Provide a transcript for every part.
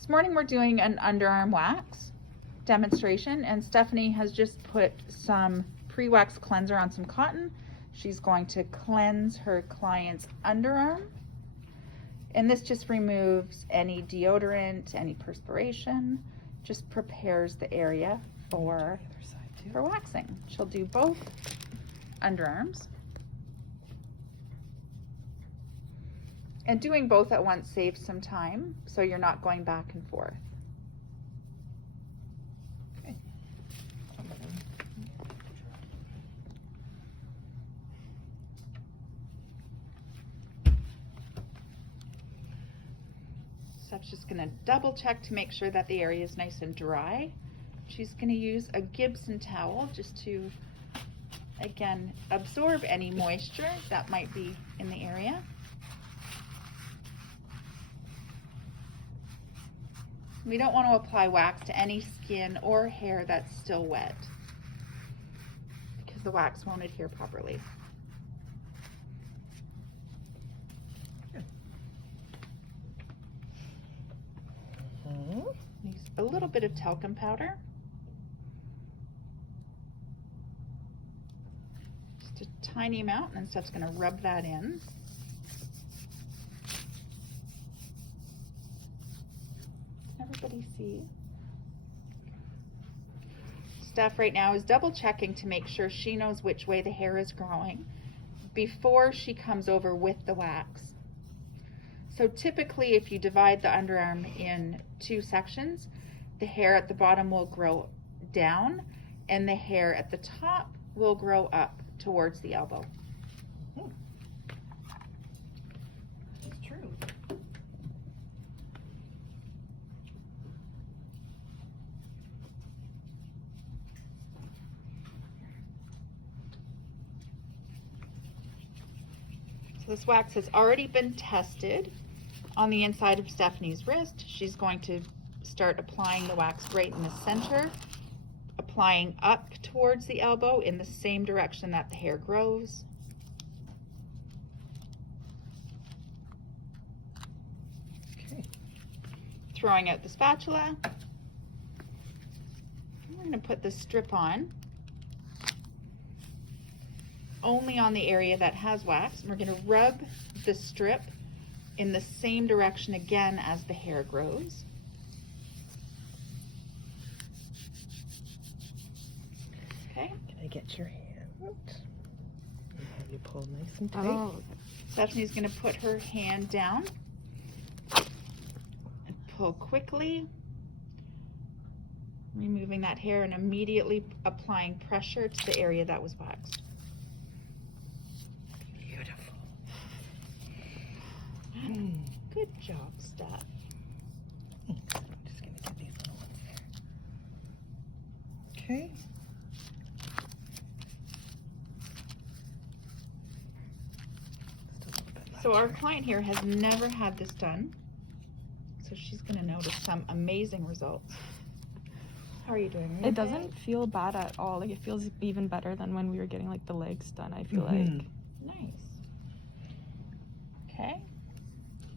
This morning we're doing an underarm wax demonstration, and Stephanie has just put some pre-wax cleanser on some cotton. She's going to cleanse her client's underarm, and this just removes any deodorant, any perspiration, just prepares the area for waxing. She'll do both underarms. And doing both at once saves some time, so you're not going back and forth. Okay. Steph's just gonna double check to make sure that the area is nice and dry. She's gonna use a Gibson towel just to, again, absorb any moisture that might be in the area. We don't want to apply wax to any skin or hair that's still wet, because the wax won't adhere properly. Use a little bit of talcum powder. Just a tiny amount, and then Steph's going to rub that in. Everybody see? Steph right now is double checking to make sure she knows which way the hair is growing before she comes over with the wax. So typically, if you divide the underarm in two sections, the hair at the bottom will grow down and the hair at the top will grow up towards the elbow. That's true. This wax has already been tested on the inside of Stephanie's wrist. She's going to start applying the wax right in the center, applying up towards the elbow in the same direction that the hair grows. Okay. Throwing out the spatula. We're going to put the strip on only on the area that has wax. We're going to rub the strip in the same direction again as the hair grows. Okay. Can I get your hand? And have you pull nice and tight? Oh, Stephanie's going to put her hand down and pull quickly, removing that hair and immediately applying pressure to the area that was waxed. Good job, Steph. Thanks. I'm just going to get these little ones there. Okay. Just a little bit left So our here. client here has never had this done, so she's going to notice some amazing results. How are you doing? It doesn't feel bad at all. Like, it feels even better than when we were getting like the legs done, I feel like. Nice. Okay.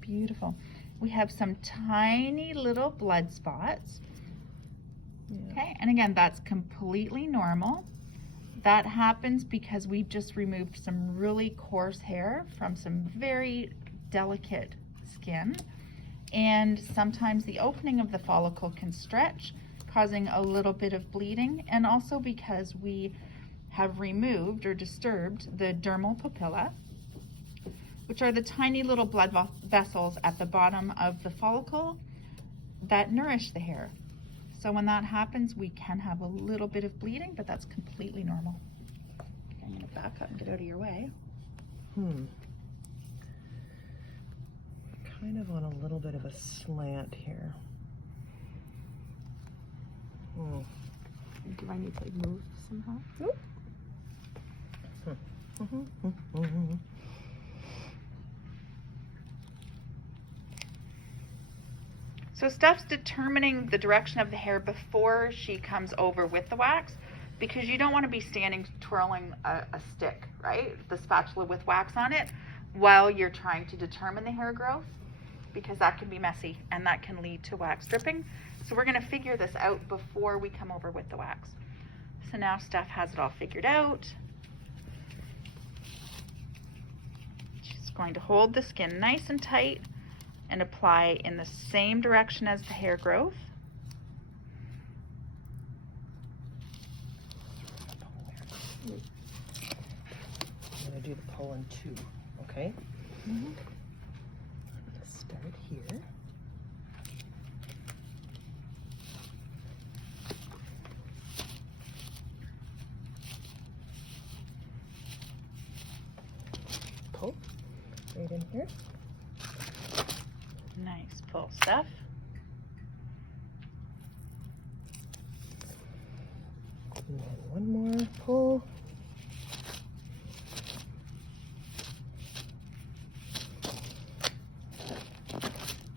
Beautiful. We have some tiny little blood spots. Yeah. Okay, and again, that's completely normal. That happens because we've just removed some really coarse hair from some very delicate skin. And sometimes the opening of the follicle can stretch, causing a little bit of bleeding, and also because we have removed or disturbed the dermal papilla, which are the tiny little blood vessels at the bottom of the follicle that nourish the hair. So when that happens, we can have a little bit of bleeding, but that's completely normal. Okay, I'm going to back up and get out of your way. Kind of on a little bit of a slant here. Do I need to like move somehow? So Steph's determining the direction of the hair before she comes over with the wax, because you don't want to be standing twirling a stick, right? The spatula with wax on it, while you're trying to determine the hair growth. because that can be messy and that can lead to wax dripping. So we're gonna figure this out before we come over with the wax. So now Steph has it all figured out. She's going to hold the skin nice and tight and apply in the same direction as the hair growth. I'm going to do the pull in 2, okay? Mm-hmm. Let's start here. Pull right in here. Nice pull, Steph. And then one more pull.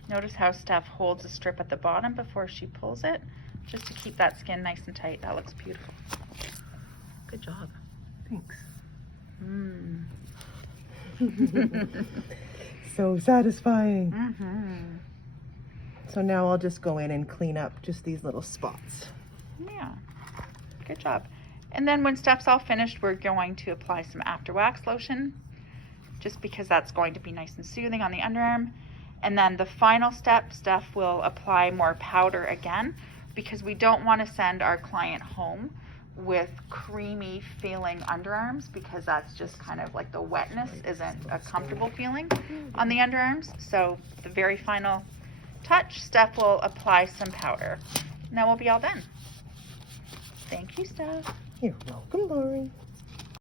Notice how Steph holds a strip at the bottom before she pulls it, just to keep that skin nice and tight. That looks beautiful. Good job. Thanks. Mm. So satisfying. Mm-hmm. So now I'll just go in and clean up just these little spots. Yeah, good job. And then when Steph's all finished, we're going to apply some after wax lotion, just because that's going to be nice and soothing on the underarm. And then the final step, Steph will apply more powder again, because we don't want to send our client home with creamy feeling underarms, because that's just kind of like the wetness isn't a comfortable feeling on the underarms. So the very final touch, Steph will apply some powder. And that will be all done. Thank you, Steph. You're welcome, Lori.